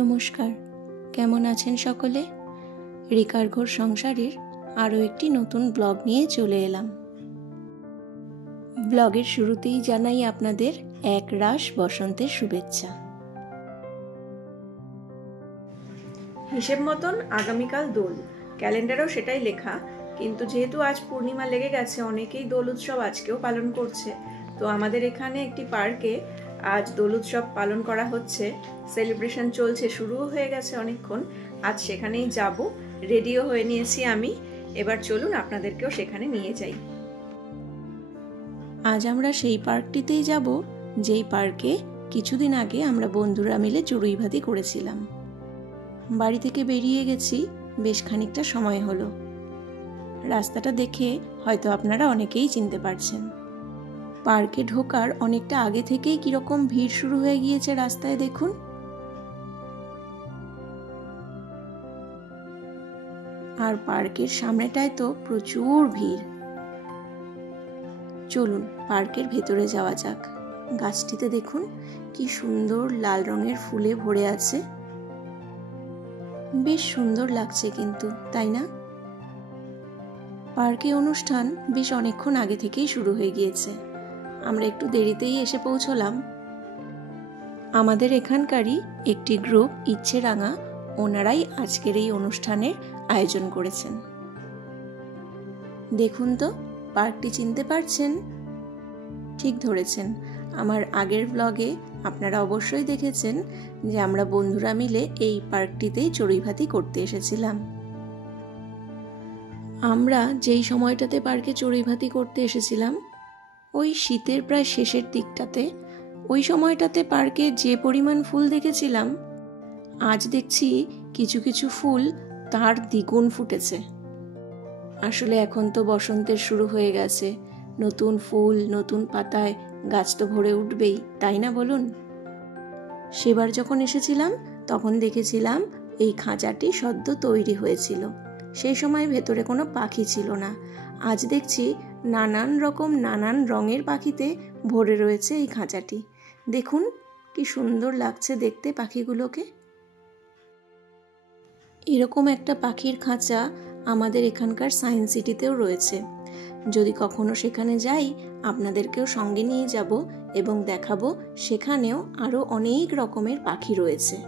নমস্কার, কেমন আছেন সকলে? রিকার ঘর সংসারের আরও একটি নতুন ব্লগ নিয়ে চলে এলাম। ব্লগের শুরুতেই জানাই আপনাদের এক রাশ বসন্তের শুভেচ্ছা। হিসেব মতন আগামীকাল দোল, ক্যালেন্ডারেও সেটাই লেখা, কিন্তু যেহেতু আজ পূর্ণিমা লেগে গেছে, অনেকেই দোল উৎসব আজকেও পালন করছে। তো আমাদের এখানে একটি পার্কে আজ দোল উৎসব পালন করা হচ্ছে, সেলিব্রেশন চলছে, শুরুও হয়ে গেছে অনেকক্ষণ। আজ সেখানেই যাব, রেডিও হয়ে নিয়েছি আমি। এবার চলুন আপনাদেরকেও সেখানে নিয়ে যাই। আজ আমরা সেই পার্কটিতেই যাব যেই পার্কে কিছুদিন আগে আমরা বন্ধুরা মিলে চড়ুইভাতি করেছিলাম। বাড়ি থেকে বেরিয়ে গেছি, বেশ খানিকটা সময় হলো। রাস্তাটা দেখে হয়তো আপনারা অনেকেই চিনতে পারছেন। পার্কে ঢোকার অনেকটা আগে থেকেই কিরকম ভিড় শুরু হয়ে গিয়েছে রাস্তায় দেখুন। আর পার্কের সামনেটায় তো প্রচুর ভিড়। চলুন পার্কের ভেতরে যাওয়া যাক। গাছটিতে দেখুন কি সুন্দর লাল রঙের ফুলে ভরে আছে, বেশ সুন্দর লাগছে কিন্তু, তাই না? পার্কে অনুষ্ঠান বেশ অনেকক্ষণ আগে থেকেই শুরু হয়ে গিয়েছে। আমরা একটু দেরিতেই এসে পৌঁছলাম। আমাদের এখানকারই একটি গ্রুপ ইচ্ছেরাঙা, ওনারাই আজকের এই অনুষ্ঠানের আয়োজন করেছেন। দেখুন তো, পার্কটি চিনতে পারছেন? ঠিক ধরেছেন, আমার আগের ব্লগে আপনারা অবশ্যই দেখেছেন যে আমরা বন্ধুরা মিলে এই পার্কটিতেই চড়ুইভাতি করতে এসেছিলাম। আমরা যেই সময়টাতে পার্কে চড়ুইভাতি করতে এসেছিলাম, ওই শীতের প্রায় শেষের দিকটাতে, ওই সময়টাতে পার্কে যে পরিমাণ ফুল দেখেছিলাম, আজ দেখছি কিছু কিছু ফুল তার দ্বিগুণ ফুটেছে। আসলে এখন তো বসন্তের শুরু হয়ে গেছে, নতুন ফুল নতুন পাতায় গাছ তো ভরে উঠবেই, তাই না বলুন? সেবার যখন এসেছিলাম তখন দেখেছিলাম এই খাঁচাটি সদ্য তৈরি হয়েছিল। সেই সময় ভেতরে কোনো পাখি ছিল না। আজ দেখছি নানান রকম নানান রঙের পাখিতে ভরে রয়েছে এই খাঁচাটি। দেখুন কি সুন্দর লাগছে দেখতে পাখিগুলোকে। এরকম একটা পাখির খাঁচা আমাদের এখানকার সায়েন্স সিটিতেও রয়েছে। যদি কখনো সেখানে যাই আপনাদেরকেও সঙ্গে নিয়ে যাব এবং দেখাবো সেখানেও আরো অনেক রকমের পাখি রয়েছে।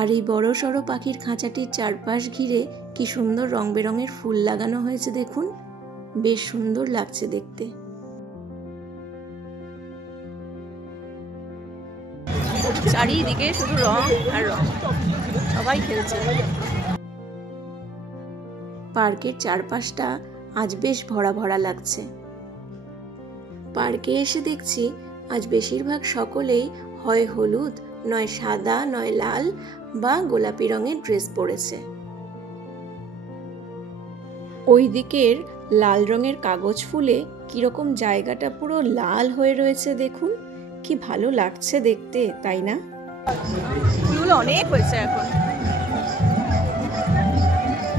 আর এই বড় সড়ো পাখির খাঁচাটির চারপাশ ঘিরে কি সুন্দর রং বেরঙের ফুল লাগানো হয়েছে দেখুন, বেশ সুন্দর লাগছে দেখতে। চারিদিকে শুধু রং আর রং, সবাই খেলছে। পার্কের চারপাশটা আজ বেশ ভরা ভরা লাগছে। পার্কে এসে দেখছি আজ বেশিরভাগ সকলেই হয় হলুদ, নয় সাদা, নয় লাল বা গোলাপি রঙের ড্রেস পরেছে। ওই দিকের লাল রঙের কাগজ ফুলে কিরকম জায়গাটা পুরো লাল হয়ে রয়েছে দেখুন, কি ভালো লাগছে দেখতে, তাই না? ফুলগুলো অনেক হয়েছে এখন,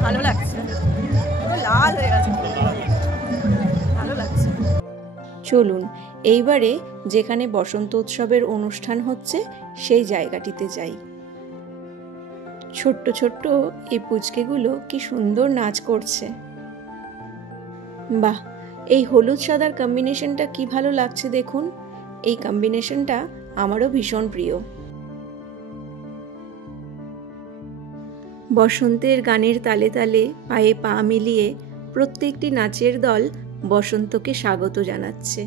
ভালো লাগছে, পুরো লাল হয়ে গেছে, ভালো লাগছে। চলুন এইবারে যেখানে বসন্ত উৎসবের অনুষ্ঠান হচ্ছে সেই জায়গাটিতে যাই। ছোট্ট ছোট্ট এই পুচকেগুলো কি সুন্দর নাচ করছে। বাহ, এই হলুদ সাদার কম্বিনেশনটা কি ভালো লাগছে দেখুন। এই কম্বিনেশনটা আমারও ভীষণ প্রিয়। বসন্তের গানের তালে তালে পায়ে পা মিলিয়ে প্রত্যেকটি নাচের দল বসন্তকে স্বাগত জানাচ্ছে।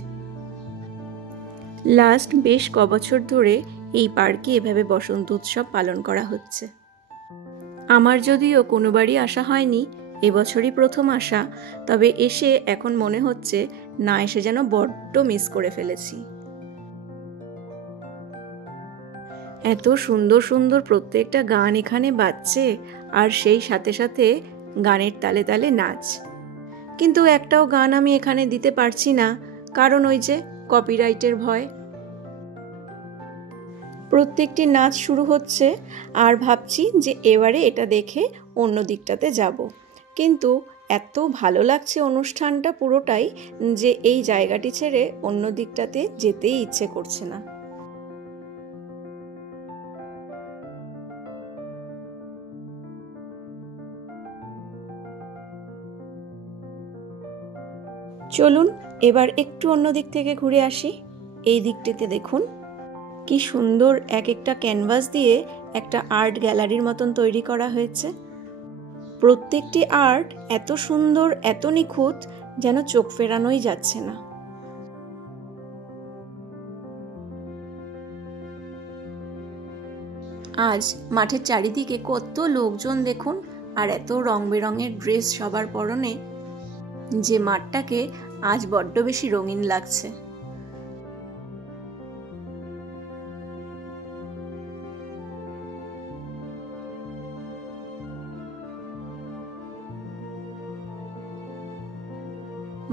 লাস্ট বেশ কবছর ধরে এই পার্কে এভাবে বসন্ত উৎসব পালন করা হচ্ছে। আমার যদিও কোনোবারই আসা হয়নি, এবছরই প্রথম আসা, তবে এসে এখন মনে হচ্ছে না এসে যেন বড্ড মিস করে ফেলেছি। এত সুন্দর সুন্দর প্রত্যেকটা গান এখানে বাজছে, আর সেই সাথে সাথে গানের তালে তালে নাচ। কিন্তু একটাও গান আমি এখানে দিতে পারছি না, কারণ ওই যে কপিরাইটের ভয়। প্রত্যেকটি নাচ শুরু হচ্ছে আর ভাবছি যে এবারে এটা দেখে অন্য দিকটাতে যাব, কিন্তু এত ভালো লাগছে অনুষ্ঠানটা পুরোটাই যে এই জায়গাটি ছেড়ে অন্য দিকটাতে যেতেই ইচ্ছে করছে না। চলুন এবার একটু অন্য দিক থেকে ঘুরে আসি। এই দিকটিতে দেখুন কি সুন্দর এক একটা ক্যানভাস দিয়ে একটা আর্ট গ্যালারির মতন তৈরি করা হয়েছে। প্রত্যেকটি আর্ট এত সুন্দর, এত নিখুঁত, যেন চোখ ফেরানোই যাচ্ছে না। আজ মাঠের চারিদিকে কত লোকজন দেখুন, আর এত রং বেরঙের ড্রেস সবার পরনে, যে মাঠটাকে আজ বড্ড বেশি রঙিন লাগছে।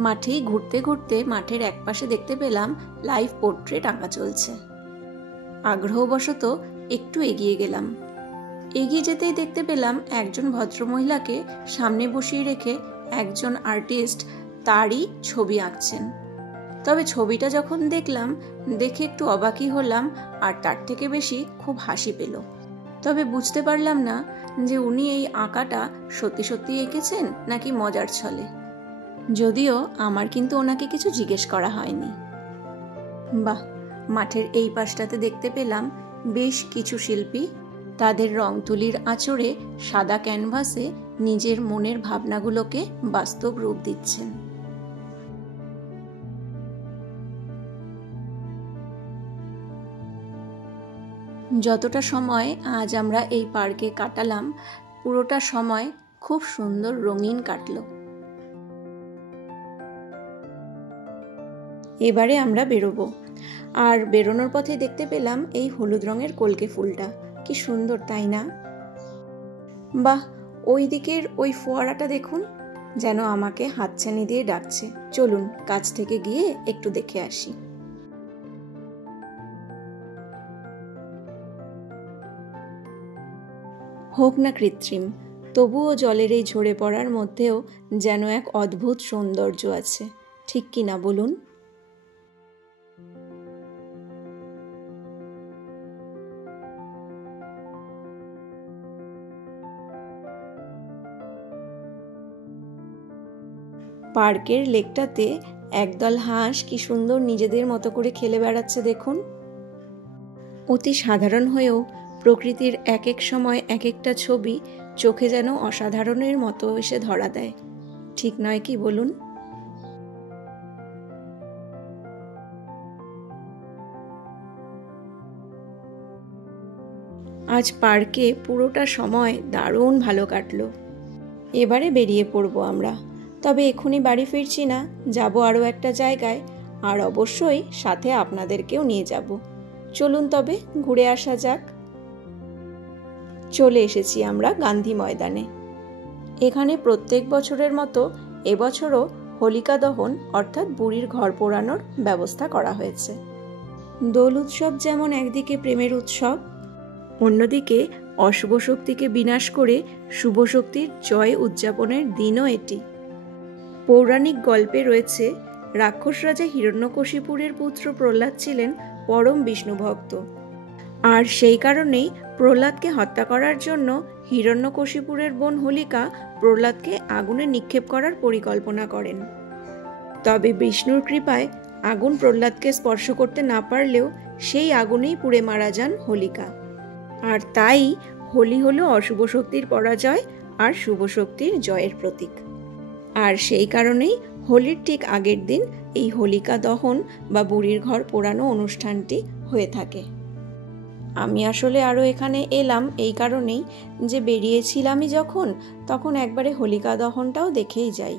মাঠেই ঘুরতে ঘুরতে মাঠের একপাশে দেখতে পেলাম লাইভ পোর্ট্রেট আঁকা চলছে। আগ্রহবশত একটু এগিয়ে গেলাম। এগিয়ে যেতেই দেখতে পেলাম একজন ভদ্রমহিলাকে সামনে বসিয়ে রেখে একজন আর্টিস্ট তারই ছবি আঁকছেন। তবে ছবিটা যখন দেখলাম, দেখে একটু অবাকই হলাম, আর তার থেকে বেশি খুব হাসি পেল। তবে বুঝতে পারলাম না যে উনি এই আঁকাটা সত্যি সত্যি এঁকেছেন নাকি মজার ছলে। যদিও আমার কিন্তু ওনাকে কিছু জিজ্ঞেস করা হয়নি। বাহ, মাঠের এই পাশটাতে দেখতে পেলাম বেশ কিছু শিল্পী তাদের রং তুলির আঁচড়ে সাদা ক্যানভাসে নিজের মনের ভাবনাগুলোকে বাস্তব রূপ দিচ্ছেন। যতটা সময় আজ আমরা এই পার্কে কাটালাম, পুরোটা সময় খুব সুন্দর রঙিন কাটলো। এবারে আমরা বেরোবো, আর বেরোনোর পথে দেখতে পেলাম এই হলুদ রঙের কলকে ফুলটা। কি সুন্দর, তাই না? বাহ, ওই দিকের ওই ফোয়ারাটা দেখুন, যেন আমাকে হাতছানি দিয়ে ডাকছে। চলুন কাছ থেকে গিয়ে একটু দেখে আসি। হোক না কৃত্রিম, তবুও জলের এই ঝরে পড়ার মধ্যেও যেন এক অদ্ভুত সৌন্দর্য আছে, ঠিক কি না বলুন? পার্কের লেকটাতে একদল হাঁস কি সুন্দর নিজেদের মতো করে খেলে বেড়াচ্ছে দেখুন। অতি সাধারণ হয়েও প্রকৃতির এক এক সময় এক একটা ছবি চোখে যেন অসাধারণের মতো এসে ধরা দেয়, ঠিক নয় কি বলুন? আজ পার্কে পুরোটা সময় দারুণ ভালো কাটলো। এবারে বেরিয়ে পড়বো আমরা। তবে এখনই বাড়ি ফিরছি না, যাব আরও একটা জায়গায়, আর অবশ্যই সাথে আপনাদেরকেও নিয়ে যাব। চলুন তবে ঘুরে আসা যাক। চলে এসেছি আমরা গান্ধী ময়দানে। এখানে প্রত্যেক বছরের মতো এবছরও হোলিকা দহন অর্থাৎ বুড়ির ঘর পোড়ানোর ব্যবস্থা করা হয়েছে। দোল উৎসব যেমন একদিকে প্রেমের উৎসব, অন্যদিকে অশুভ শক্তিকে বিনাশ করে শুভ শক্তির জয় উদযাপনের দিনও এটি। পৌরাণিক গল্পে রয়েছে রাক্ষস রাজা হিরণ্যকশিপুরের পুত্র প্রহ্লাদ ছিলেন পরম বিষ্ণু ভক্ত, আর সেই কারণেই প্রহ্লাদকে হত্যা করার জন্য হিরণ্যকশিপুরের বোন হোলিকা প্রহ্লাদকে আগুনে নিক্ষেপ করার পরিকল্পনা করেন। তবে বিষ্ণুর কৃপায় আগুন প্রহ্লাদকে স্পর্শ করতে না পারলেও সেই আগুনেই পুড়ে মারা যান হোলিকা। আর তাই হোলি হলো অশুভ শক্তির পরাজয় আর শুভ শক্তির জয়ের প্রতীক। আর সেই কারণেই হোলির ঠিক আগের দিন এই হোলিকা দহন বা বুড়ির ঘর পোড়ানো অনুষ্ঠানটি হয়ে থাকে। আমি আসলে আরও এখানে এলাম এই কারণেই যে বেরিয়েছিলামই যখন, তখন একবারে হোলিকা দহনটাও দেখেই যাই।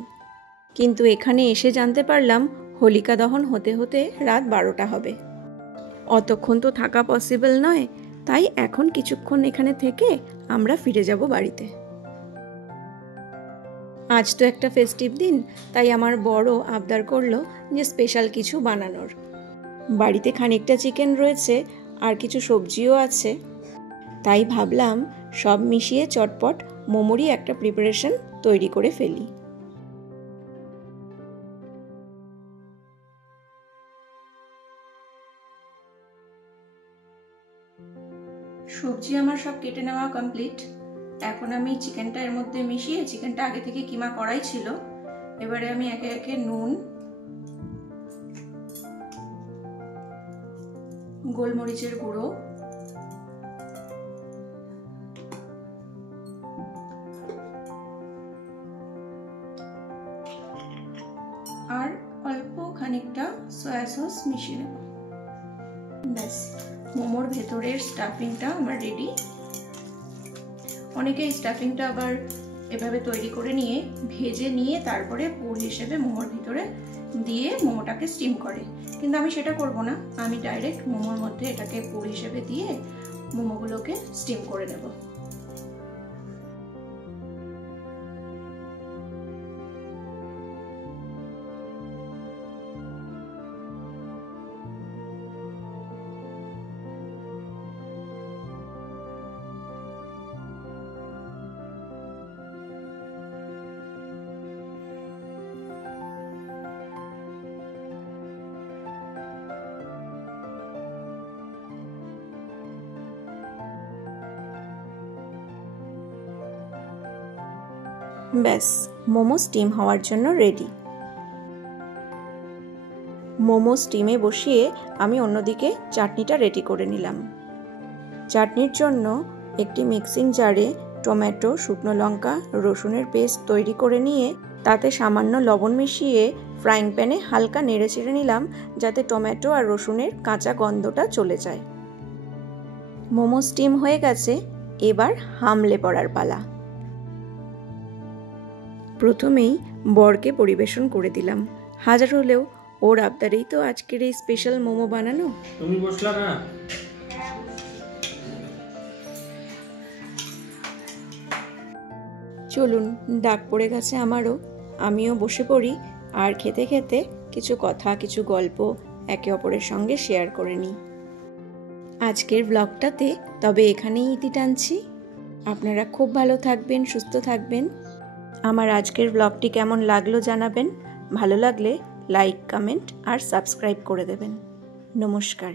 কিন্তু এখানে এসে জানতে পারলাম হোলিকা দহন হতে হতে রাত 12টা হবে। অতক্ষণ তো থাকা পসিবল নয়, তাই এখন কিছুক্ষণ এখানে থেকে আমরা ফিরে যাব বাড়িতে। আজ তো একটা ফেস্টিভ দিন, তাই আমার বড় আবদার করলো যে স্পেশাল কিছু বানানোর। বাড়িতে খানিকটা চিকেন রয়েছে, আর কিছু সবজিও আছে, তাই ভাবলাম সব মিশিয়ে চটপট মোমোরই একটা প্রিপারেশন তৈরি করে ফেলি। সবজি আমার সব কেটে নেওয়া কমপ্লিট। এখন আমি চিকেনটা এর মধ্যে মিশিয়ে, চিকেনটা আগে থেকে কিমা করাই ছিল, এবারে আমি একে একে নুন, গোলমরিচের গুঁড়ো, আর অল্প খানিকটা সয়া সস মিশিয়ে নেব। ব্যাস, মোমোর ভেতরের স্টাফিংটা আমার রেডি। অনেকে স্টাফিংটা আবার এভাবে তৈরি করে নিয়ে ভেজে নিয়ে তারপরে পুর হিসেবে মোমোর ভিতরে দিয়ে মোমোটাকে স্টিম করে, কিন্তু আমি সেটা করব না। আমি ডাইরেক্ট মোমোর মধ্যে এটাকে পুর হিসেবে দিয়ে মোমোগুলোকে স্টিম করে নেব। ব্যাস, মোমো স্টিম হওয়ার জন্য রেডি। মোমো স্টিমে বসিয়ে আমি অন্যদিকে চাটনিটা রেডি করে নিলাম। চাটনির জন্য একটি মিক্সিং জারে টমেটো, শুকনো লঙ্কা, রসুনের পেস্ট তৈরি করে নিয়ে তাতে সামান্য লবণ মিশিয়ে ফ্রাইং প্যানে হালকা নেড়ে চেড়ে নিলাম, যাতে টমেটো আর রসুনের কাঁচা গন্ধটা চলে যায়। মোমো স্টিম হয়ে গেছে, এবার হামলে পড়ার পালা। প্রথমেই বরকে পরিবেশন করে দিলাম। হাজার হলেও ওর আবদারেই তো আজকের এই স্পেশাল মোমো বানানো। তুমি বসলা না? চলুন, ডাক পড়ে গেছে আমারও, আমিও বসে পড়ি আর খেতে খেতে কিছু কথা, কিছু গল্প একে অপরের সঙ্গে শেয়ার করে নিই। আজকের ব্লগটাতে তবে এখানেই ইতি টানছি। আপনারা খুব ভালো থাকবেন, সুস্থ থাকবেন। আমার আজকের ব্লগটি কেমন লাগলো জানাবেন। ভালো লাগলে লাইক, কমেন্ট আর সাবস্ক্রাইব করে দেবেন। নমস্কার।